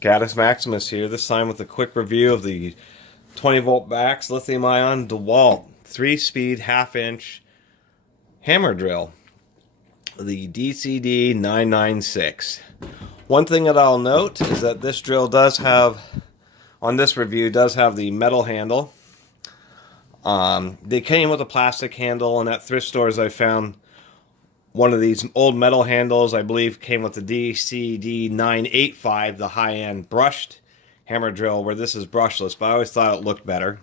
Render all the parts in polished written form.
Catus Maximus here, this time with a quick review of the 20 volt backs lithium ion DeWalt 3-speed half-inch hammer drill, the DCD996. One thing that I'll note is that this drill does have, on this review, does have the metal handle. They came with a plastic handle, and at thrift stores I found one of these old metal handles, I believe, came with the DCD996, the high-end brushed hammer drill, where this is brushless, but I always thought it looked better.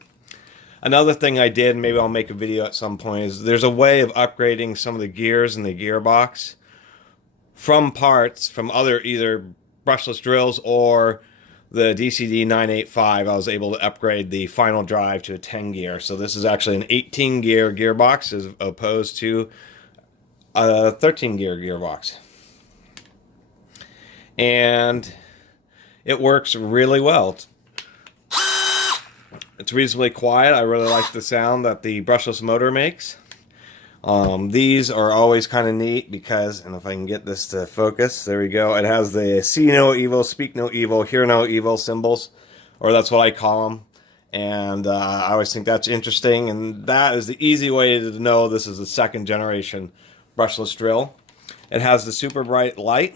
Another thing I did, and maybe I'll make a video at some point, is there's a way of upgrading some of the gears in the gearbox from parts from other either brushless drills or the DCD996. I was able to upgrade the final drive to a 10 gear. So this is actually an 18 gear gearbox as opposed to a 13 gear gearbox. And it works really well. It's reasonably quiet. I really like the sound that the brushless motor makes. These are always kind of neat because, and if I can get this to focus, there we go. It has the see no evil, speak no evil, hear no evil symbols, or that's what I call them. And I always think that's interesting, and that is the easy way to know this is the second generation brushless drill. It has the super bright light,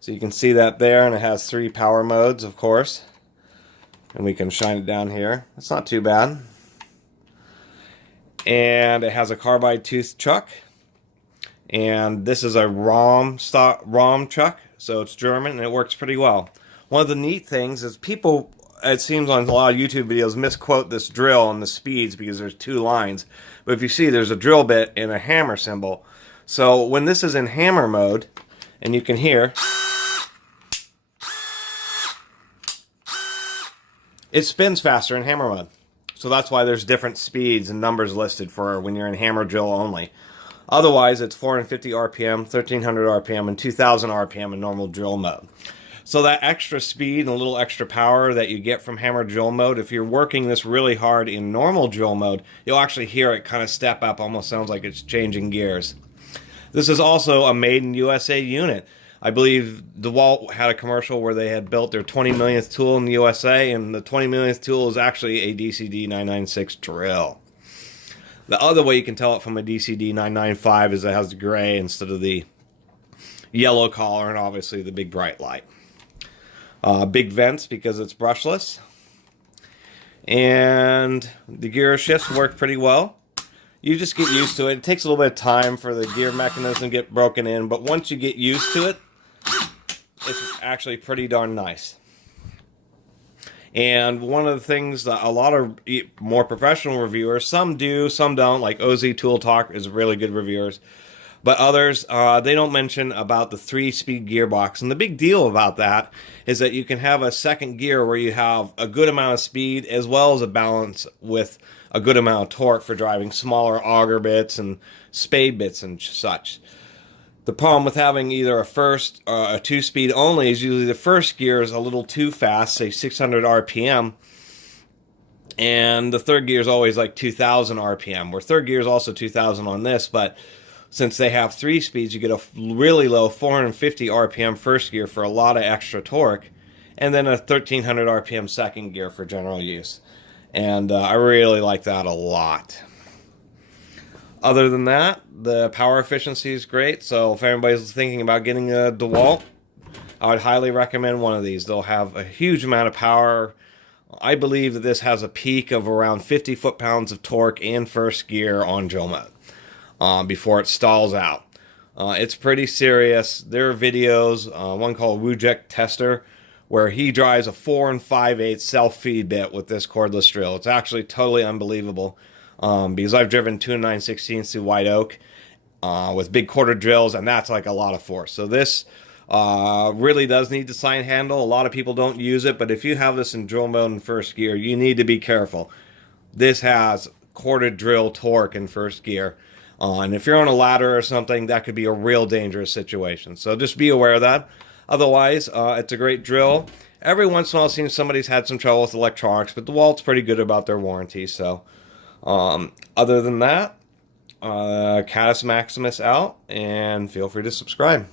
so you can see that there, and it has 3 power modes, of course. And we can shine it down here. It's not too bad. And it has a carbide tooth chuck. And this is a ROM chuck, so it's German, and it works pretty well. One of the neat things is people, it seems on a lot of YouTube videos, misquote this drill and the speeds because there's 2 lines. But if you see, there's a drill bit and a hammer symbol. So when this is in hammer mode, and you can hear, it spins faster in hammer mode. So that's why there's different speeds and numbers listed for when you're in hammer drill only. Otherwise, it's 450 RPM, 1300 RPM, and 2000 RPM in normal drill mode. So that extra speed and a little extra power that you get from hammer drill mode, if you're working this really hard in normal drill mode, you'll actually hear it kind of step up, almost sounds like it's changing gears. This is also a made in USA unit. I believe DeWalt had a commercial where they had built their 20 millionth tool in the USA, and the 20 millionth tool is actually a DCD996 drill. The other way you can tell it from a DCD995 is it has the gray instead of the yellow collar, and obviously the big bright light. Big vents because it's brushless. And the gear shifts work pretty well. You just get used to it. It takes a little bit of time for the gear mechanism to get broken in, but once you get used to it, it's actually pretty darn nice. And one of the things that a lot of more professional reviewers, some do, some don't, like OZ Tool Talk is really good reviewers, but others, they don't mention about the 3-speed gearbox. And the big deal about that is that you can have a second gear where you have a good amount of speed as well as a balance with a good amount of torque for driving smaller auger bits and spade bits and such. The problem with having either a first or a 2-speed only is usually the first gear is a little too fast, say 600 RPM, and the third gear is always like 2000 RPM, where third gear is also 2000 on this, but since they have 3 speeds, you get a really low 450 RPM first gear for a lot of extra torque, and then a 1300 RPM second gear for general use. And I really like that a lot. Other than that, the power efficiency is great. So if anybody's thinking about getting a DeWalt, I would highly recommend one of these. They'll have a huge amount of power. I believe that this has a peak of around 50 foot-pounds of torque in first gear on drill mode before it stalls out. It's pretty serious. There are videos, one called Wujek Tester, where he drives a 4 5/8 self-feed bit with this cordless drill. It's actually totally unbelievable because I've driven 2 9/16 through white oak with big quarter drills, and that's like a lot of force. So this really does need the sign handle. A lot of people don't use it, but if you have this in drill mode in first gear, you need to be careful. This has quarter drill torque in first gear. And if you're on a ladder or something, that could be a real dangerous situation. So just be aware of that. Otherwise, it's a great drill. Every once in a while, it seems somebody's had some trouble with electronics, but DeWalt's pretty good about their warranty. So, other than that, Catus Maximus out, and feel free to subscribe.